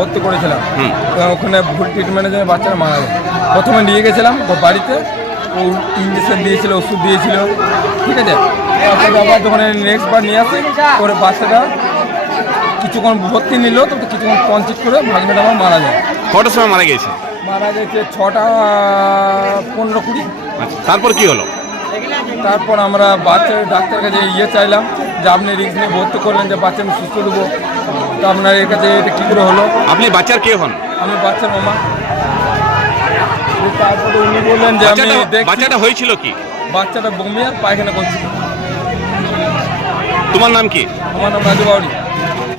ভর্তি করেছিলাম। ওখানে ভুল ট্রিটমেন্টের জন্য বাচ্চারা মারা যায়। প্রথমে নিয়ে গেছিলাম বাড়িতে, ও ইঞ্জেকশন দিয়েছিল, ওষুধ দিয়েছিল, ঠিক আছে। তারপরে আবার যখন নেক্সট বার নিয়ে আসি, ওর বাচ্চাটা কিছুক্ষণ ভর্তি নিল, তো কিছুক্ষণ কনসিড করে ভাগনাটা আমার মারা যায়। কটার সময় মারা গেছে? মারা গেছে 6টা 15-20। তারপর কি হলো? তারপর আমরা ডাক্তার কাছে চাইলাম যে আপনি রিস্ক নিয়ে ভর্তি করলেন, যে বাচ্চা আমি সুস্থ দেবো, তো আপনার এর কাছে এটা কী করে হলো? আপনি বাচ্চার কে হন? আমি বাচ্চার মামা। তারপরে উনি বললেন যে আমি বাচ্চাটা হয়েছিল কি? বাচ্চাটা বমি আর পায়খানা করছিল। তোমার নাম কি? আমার নাম রাজু বাউরি।